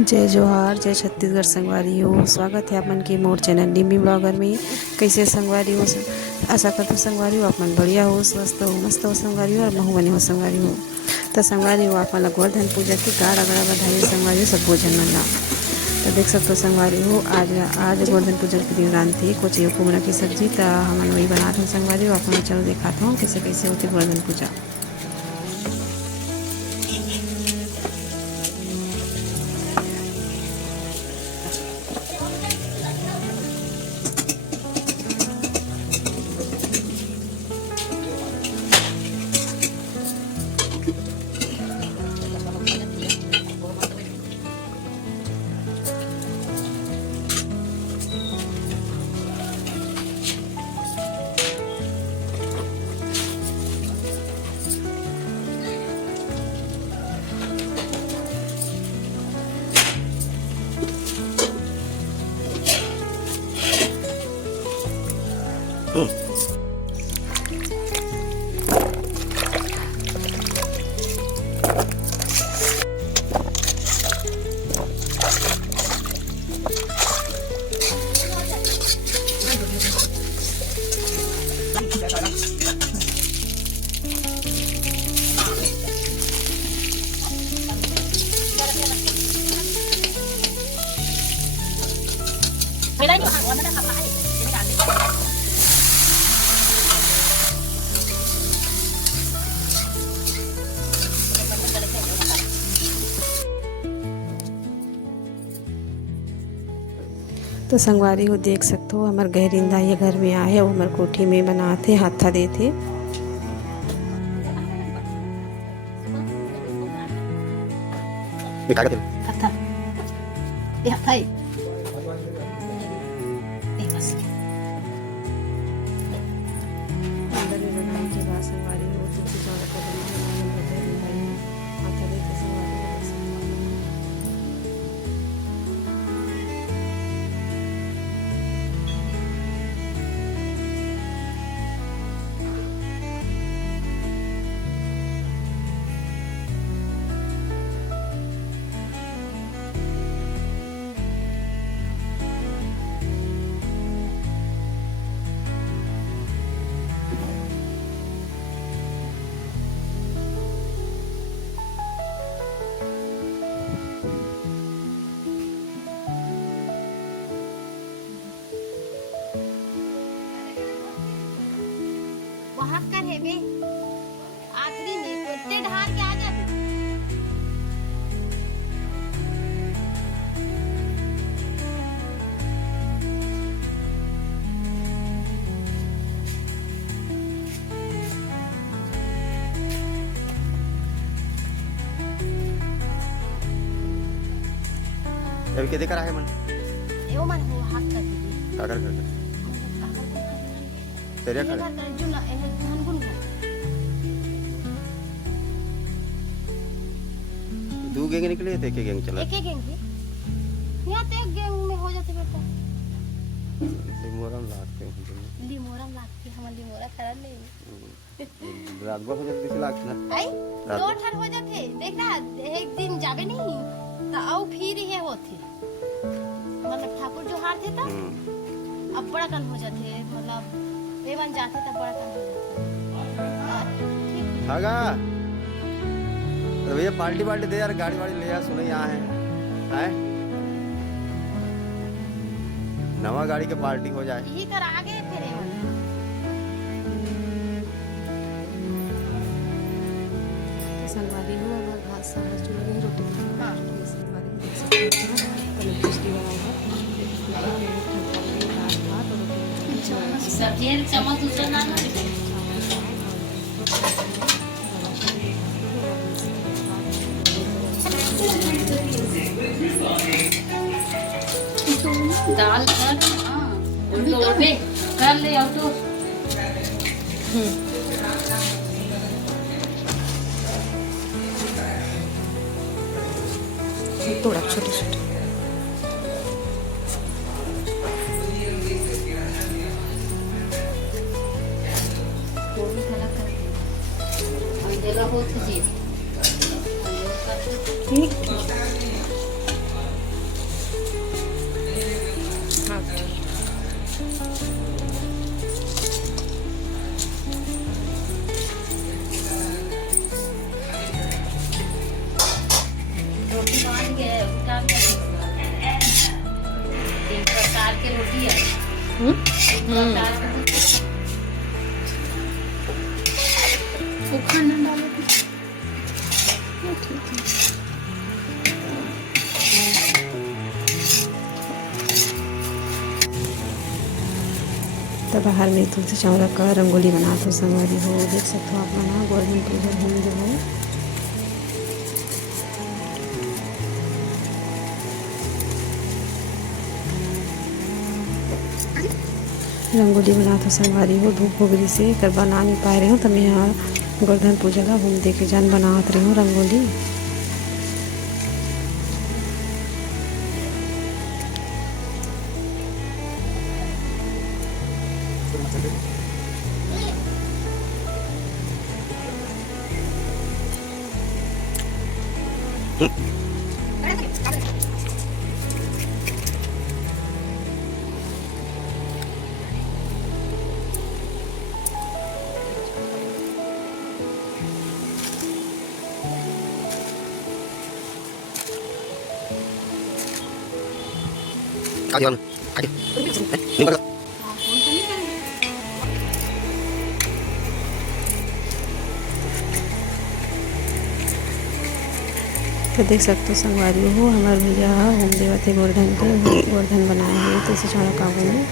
जय जोहार जय छत्तीसगढ़ संगवारी हो। स्वागत है अपन के मोर चैनल डिम्बी ब्लॉगर में। कैसे संगवारी हो? आशा करते संगवारी हो अपन बढ़िया हो, स्वस्थ हो, मस्त हो संगवारी हो और महू बने हो संगवारी हो। तो संगवारी हो अपन गोवर्धन पूजा की गाड़ा गड़ा बधाई संगवारी हो सब भोजन मन ला। तो देख सकते हो संगवारी हो आज गोवर्धन पूजन के दिन रांधते कोचियो कुमड़ा की सब्जी। तो हमन वही बनाते संगवारी हो। अपन चलो दिखाता हूँ कैसे कैसे होती गोवर्धन पूजा। तो संगवारी हो देख सकते हो हमार गहरिंदा ये घर में आए और हमार कोठी में बनाते हाथा देते। वहाँ कर है बे आखिरी में कुत्ते ढार के आ जाते। अभी किती करा है मन एवं मन हो हाथ कर दी काकर कर तेरे घर कर कर जुना ए धन गुन घर दो गैंग निकले थे एक गैंग चला एक एक गैंग यहाँ तो एक गैंग में हो जाते बेटा। लिमोरम लागते हैं लिमोरम लागते हम लिमोरा करा ले रात भर हो जाते किसी लाख ना आई दो ठर हो जाते देखना एक दिन जाबे नहीं तो आओ फिर ये होते मतलब ठाकुर जो हार थे तब अब बड़ा कन हो जाते मतलब बेवन जाते तब बड़ा कन हो जाते। हागा तो भैया पार्टी पार्टी दे यार गाड़ी वाड़ी ले यार सुनो यहाँ है नवा गाड़ी के पार्टी हो जाए यही कर आगे फिर संगवारी हो हमार घास समझ जो है रोटी हाँ संगवारी देख सकते हो पनीर पुष्टि बना है सब्जी चम्मच दूसरा ना दाल कर हाँ कर ले आओ तो थोड़ा छोटे छोटे देला होत जी ठीक ठीक दाल के रोटी है वो खाना डालो तो बाहर में तुलसी चौरा का रंगोली बना तो संगवारी हो देख सकते हो आप लोग गोल्डन पूजा होम जो है रंगोली बना तो संगवारी हो धूप भोगरी से कर बना नहीं पा रहे हो तो मैं यहाँ गोवर्धन पूजा का होम दे के जान बनावत रही हूँ रंगोली। Kalian, ini berapa? तो देख सकते हो संगवारी हो हमारे भैया होम देवा थे गोवर्धन के गोवर्धन बनाए हुए तो इसे चौड़ा काबू में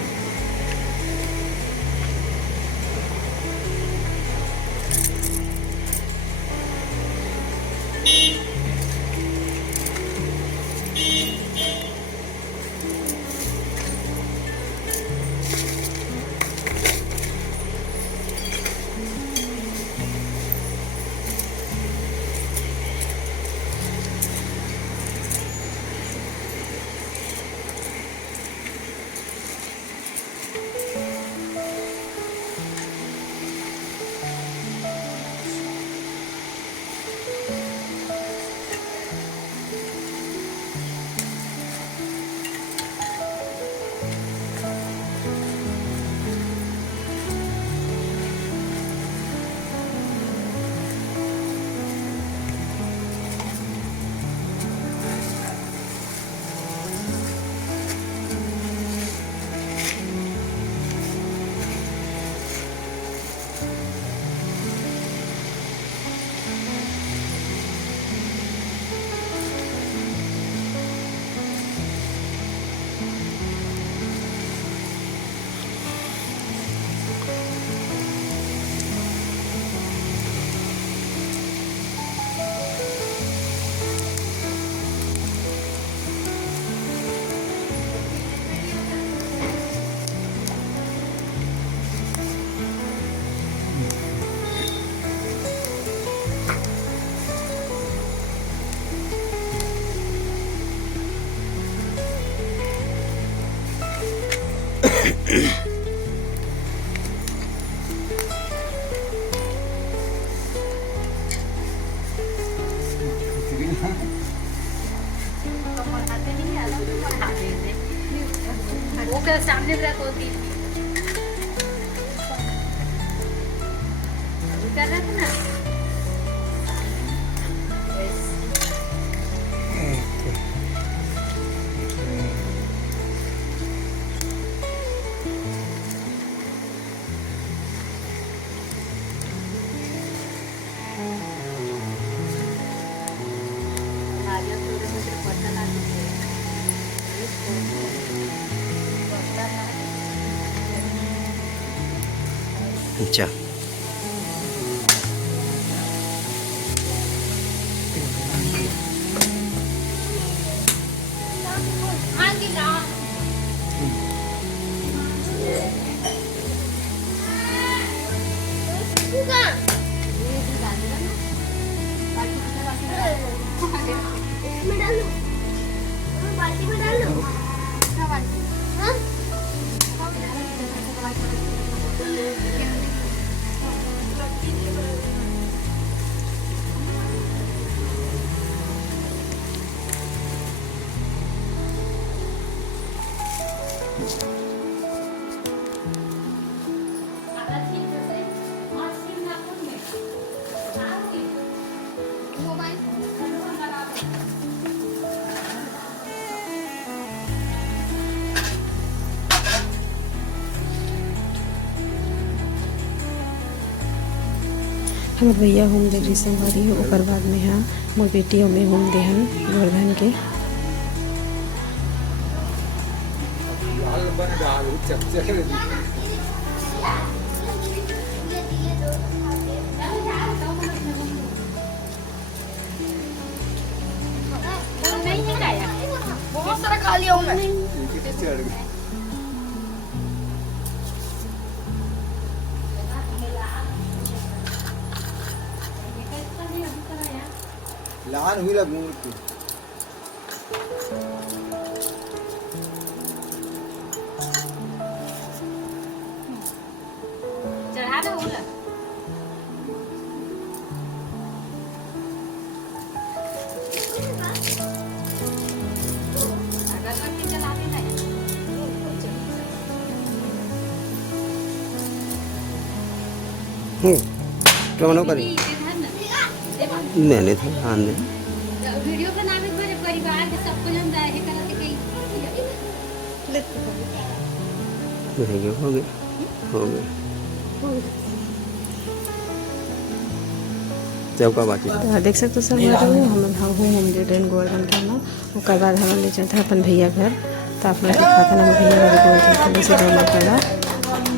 वो क्या सामने रखो थी कर रहा था ना अच्छा हमर भैया होम डिलीवरी संगवारी हो ओकर बाद में हाँ मोर बेटियों में होम देहन गोवर्धन के नहीं है क्या यार? बहुत सारा खा लिया हूँ मैं। लहान हुई मूर्ति चढ़ा दो बोला। अगरबत्ती जला देना है। क्या मनो करी मैंने था आंदे वीडियो बनावे पर परिवार के सबको जन जाए करते कई हो गए जब का बाकी तो देख सकते संगवारी हमन होम डिलीवरी गोवर्धन के ना ओकर बाद हमन ले जाते अपन भैया घर तो अपना दिखाता ना भैया घर गोवर्धन से डोमा करा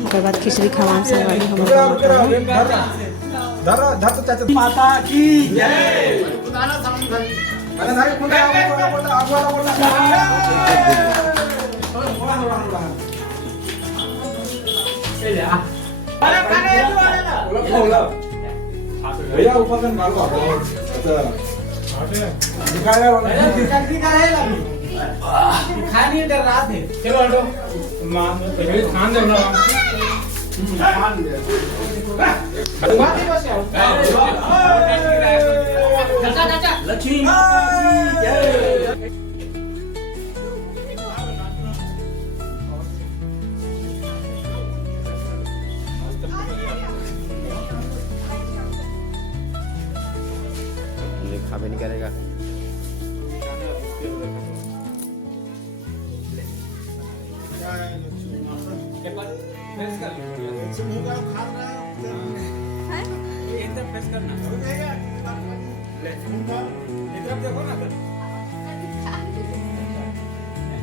ओकर बाद खिचड़ी खवान संगवारी हमन धर तो चाचा माता की जय अरे भाई बोला भैया ऊपर से मारो दिखाने डर रात है चलो हटो पहले खान दो ना लक्ष्मी खावे नहीं करेगा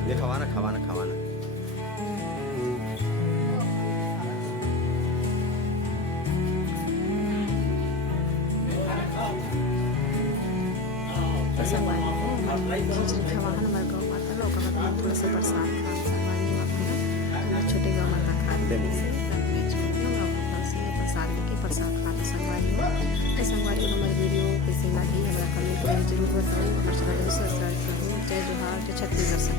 ये खवाना खिचड़ी खवाहन हमारे गाँव माता लोग थोड़ा सा प्रसाद खान संगवारी छोटे गाँव माता खा प्रसाद खाना संगवारी संगवारी हमारे वीडियो कैसे लगी हमारा कमेंट जरूर बताएं। जय जोहार जय छत्तीसगढ़।